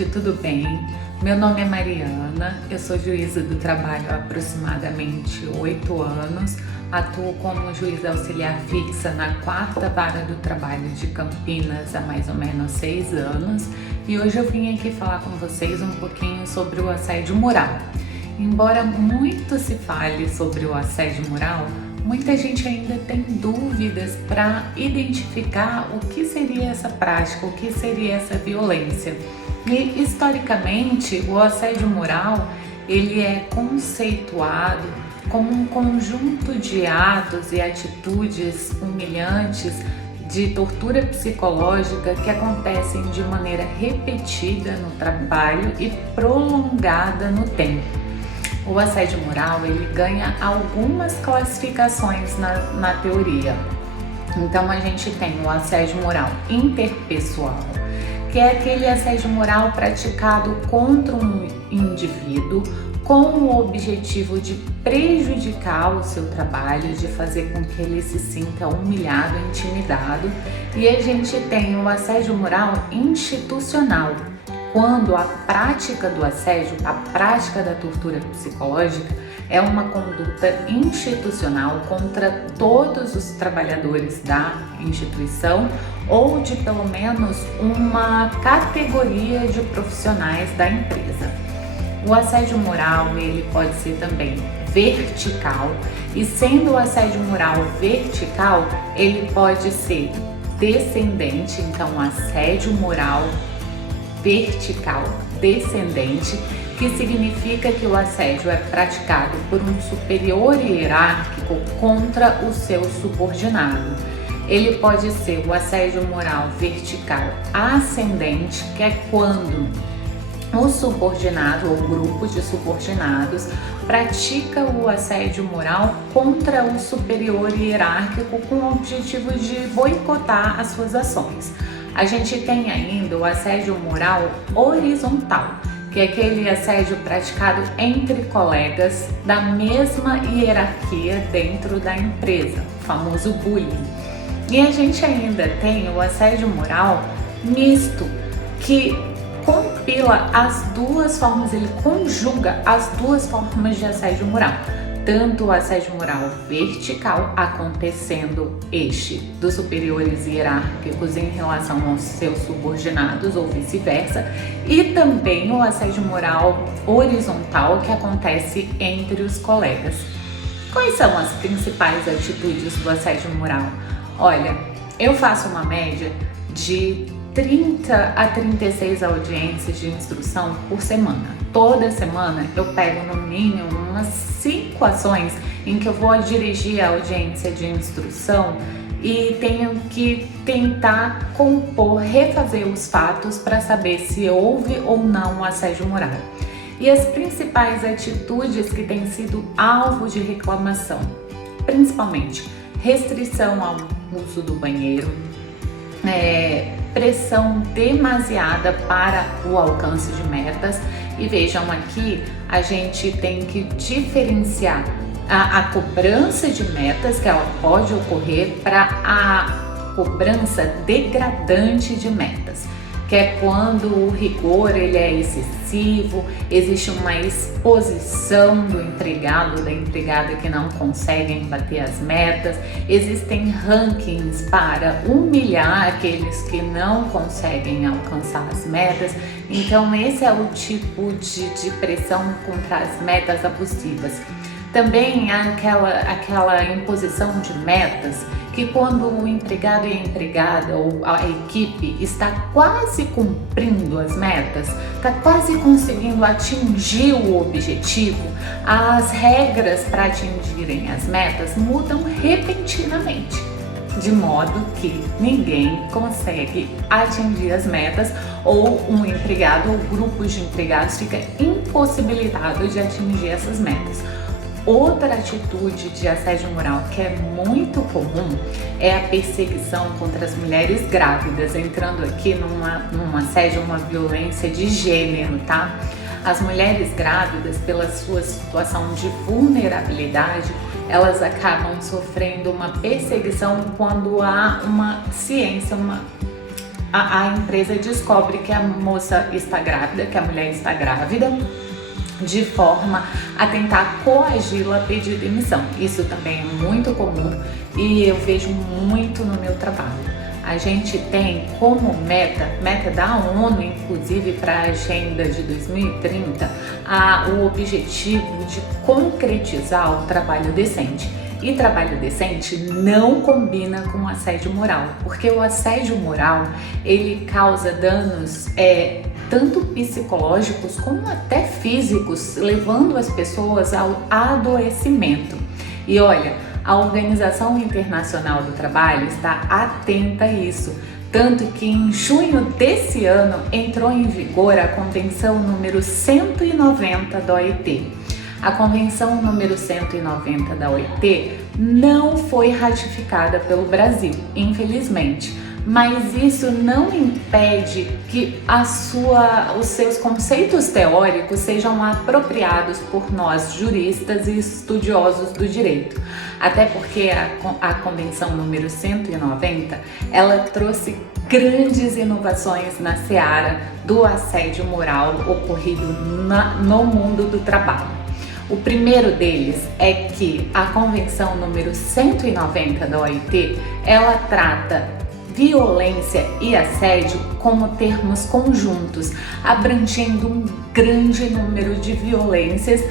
gente, tudo bem? Meu nome é Mariana, eu sou juíza do trabalho há aproximadamente 8 anos, atuo como juíza auxiliar fixa na 4ª Vara do Trabalho de Campinas há mais ou menos 6 anos e hoje eu vim aqui falar com vocês um pouquinho sobre o assédio moral. Embora muito se fale sobre o assédio moral, muita gente ainda tem dúvidas para identificar o que seria essa prática, o que seria essa violência. E historicamente, o assédio moral ele é conceituado como um conjunto de atos e atitudes humilhantes de tortura psicológica que acontecem de maneira repetida no trabalho e prolongada no tempo. O assédio moral ele ganha algumas classificações na teoria. Então a gente tem o assédio moral interpessoal, que é aquele assédio moral praticado contra um indivíduo com o objetivo de prejudicar o seu trabalho, de fazer com que ele se sinta humilhado, intimidado. E a gente tem o assédio moral institucional, quando a prática do assédio, a prática da tortura psicológica é uma conduta institucional contra todos os trabalhadores da instituição ou de pelo menos uma categoria de profissionais da empresa. O assédio moral ele pode ser também vertical e sendo o assédio moral vertical, ele pode ser descendente, então assédio moral vertical descendente, que significa que o assédio é praticado por um superior hierárquico contra o seu subordinado. Ele pode ser o assédio moral vertical ascendente, que é quando o subordinado ou grupo de subordinados pratica o assédio moral contra o superior hierárquico com o objetivo de boicotar as suas ações. A gente tem ainda o assédio moral horizontal, que é aquele assédio praticado entre colegas da mesma hierarquia dentro da empresa, o famoso bullying. E a gente ainda tem o assédio moral misto, que compila as duas formas, ele conjuga as duas formas de assédio moral. Tanto o assédio moral vertical, acontecendo dos superiores hierárquicos em relação aos seus subordinados ou vice-versa, e também o assédio moral horizontal, que acontece entre os colegas. Quais são as principais atitudes do assédio moral? Olha, eu faço uma média de 30 a 36 audiências de instrução por semana. Toda semana eu pego no mínimo umas 5 ações em que eu vou dirigir a audiência de instrução e tenho que tentar compor, refazer os fatos para saber se houve ou não assédio moral. E as principais atitudes que têm sido alvo de reclamação, principalmente restrição ao uso do banheiro, pressão demasiada para o alcance de metas. E vejam aqui, a gente tem que diferenciar a cobrança de metas, que ela pode ocorrer, para a cobrança degradante de metas, que é quando o rigor ele é excessivo, existe uma exposição do empregado, da empregada que não conseguem bater as metas, existem rankings para humilhar aqueles que não conseguem alcançar as metas. Então esse é o tipo de pressão contra as metas abusivas. Também há aquela imposição de metas que quando o empregado e a empregada ou a equipe está quase cumprindo as metas, está quase conseguindo atingir o objetivo, as regras para atingirem as metas mudam repentinamente, de modo que ninguém consegue atingir as metas ou um empregado ou grupos de empregados fica impossibilitado de atingir essas metas. Outra atitude de assédio moral que é muito comum é a perseguição contra as mulheres grávidas, entrando aqui num assédio, uma violência de gênero, tá? As mulheres grávidas, pela sua situação de vulnerabilidade, elas acabam sofrendo uma perseguição quando há uma ciência, a empresa descobre que a moça está grávida, que a mulher está grávida, de forma a tentar coagi-la a pedir demissão. Isso também é muito comum e eu vejo muito no meu trabalho. A gente tem como meta da ONU, inclusive para a Agenda de 2030, o objetivo de concretizar o trabalho decente. E trabalho decente não combina com assédio moral, porque o assédio moral, ele causa danos tanto psicológicos como até físicos, levando as pessoas ao adoecimento. E olha, a Organização Internacional do Trabalho está atenta a isso, tanto que em junho desse ano entrou em vigor a Convenção número 190 da OIT. A Convenção número 190 da OIT não foi ratificada pelo Brasil, infelizmente, mas isso não impede que os seus conceitos teóricos sejam apropriados por nós juristas e estudiosos do direito. Até porque a Convenção número 190, ela trouxe grandes inovações na seara do assédio moral ocorrido no mundo do trabalho. O primeiro deles é que a Convenção número 190 da OIT, ela trata violência e assédio como termos conjuntos, abrangendo um grande número de violências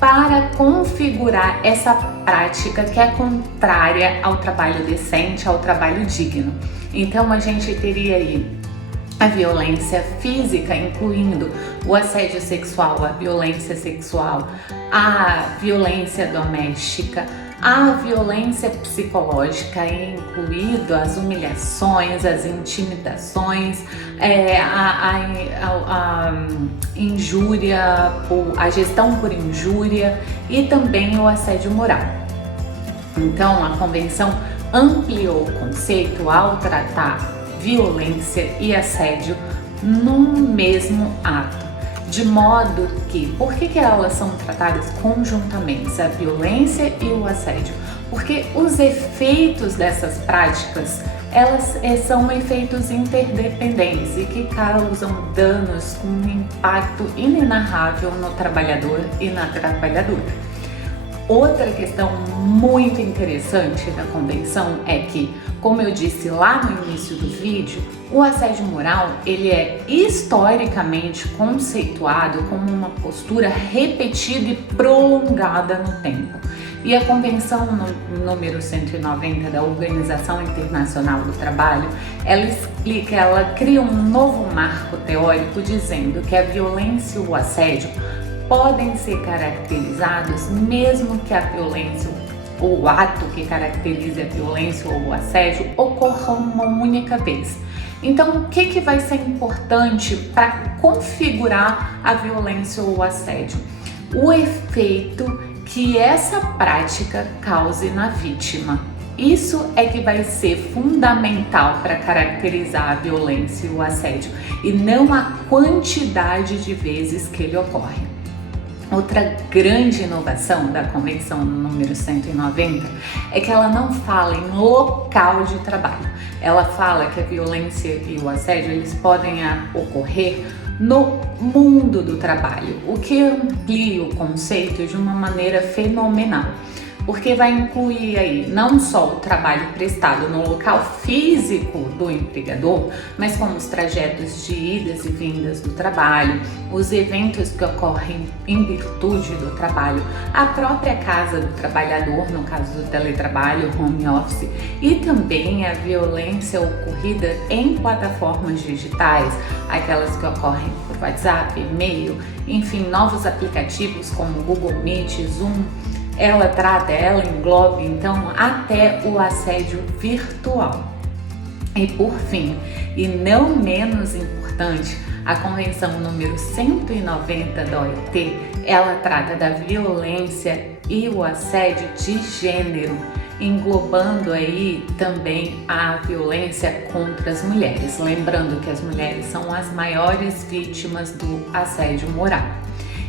para configurar essa prática que é contrária ao trabalho decente, ao trabalho digno. Então a gente teria aí a violência física, incluindo o assédio sexual, a violência sexual, a violência doméstica, a violência psicológica, incluindo as humilhações, as intimidações, a injúria, a gestão por injúria e também o assédio moral. Então, a convenção ampliou o conceito ao tratar violência e assédio num mesmo ato, de modo que, por que elas são tratadas conjuntamente, a violência e o assédio? Porque os efeitos dessas práticas, elas são efeitos interdependentes e que causam danos com um impacto inenarrável no trabalhador e na trabalhadora. Outra questão muito interessante da convenção é que, como eu disse lá no início do vídeo, o assédio moral ele é historicamente conceituado como uma postura repetida e prolongada no tempo. E a Convenção número 190 da Organização Internacional do Trabalho, ela cria um novo marco teórico dizendo que a violência e o assédio podem ser caracterizados mesmo que a violência, o ato que caracterize a violência ou o assédio ocorra uma única vez. Então, o que vai ser importante para configurar a violência ou o assédio? O efeito que essa prática cause na vítima. Isso é que vai ser fundamental para caracterizar a violência e o assédio, e não a quantidade de vezes que ele ocorre. Outra grande inovação da Convenção número 190 é que ela não fala em local de trabalho. Ela fala que a violência e o assédio eles podem ocorrer no mundo do trabalho, o que amplia o conceito de uma maneira fenomenal. Porque vai incluir aí não só o trabalho prestado no local físico do empregador, mas como os trajetos de idas e vindas do trabalho, os eventos que ocorrem em virtude do trabalho, a própria casa do trabalhador, no caso do teletrabalho, home office, e também a violência ocorrida em plataformas digitais, aquelas que ocorrem por WhatsApp, e-mail, enfim, novos aplicativos como Google Meet, Zoom. Ela engloba então até o assédio virtual. E por fim, e não menos importante, a Convenção número 190 da OIT, ela trata da violência e o assédio de gênero, englobando aí também a violência contra as mulheres. Lembrando que as mulheres são as maiores vítimas do assédio moral.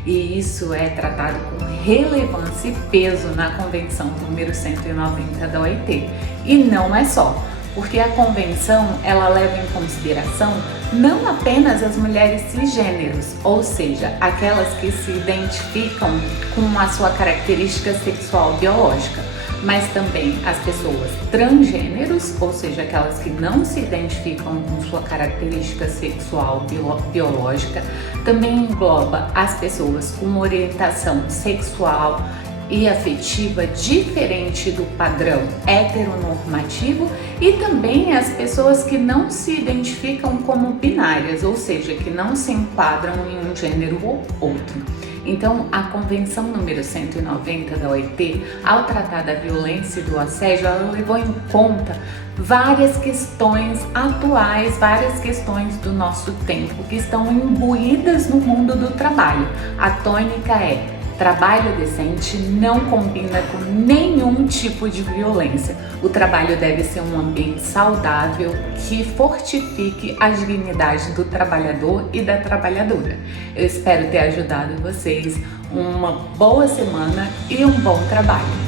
E isso é tratado com relevância e peso na Convenção número 190 da OIT. E não é só. porque a convenção ela leva em consideração não apenas as mulheres cisgêneros, ou seja, aquelas que se identificam com a sua característica sexual biológica, mas também as pessoas transgêneros, ou seja, aquelas que não se identificam com sua característica sexual biológica, também engloba as pessoas com orientação sexual e afetiva diferente do padrão heteronormativo e também as pessoas que não se identificam como binárias, ou seja, que não se enquadram em um gênero ou outro. Então, a Convenção número 190 da OIT, ao tratar da violência e do assédio, ela levou em conta várias questões atuais, várias questões do nosso tempo que estão imbuídas no mundo do trabalho. A tônica é: trabalho decente não combina com nenhum tipo de violência. O trabalho deve ser um ambiente saudável que fortifique a dignidade do trabalhador e da trabalhadora. Eu espero ter ajudado vocês. Uma boa semana e um bom trabalho.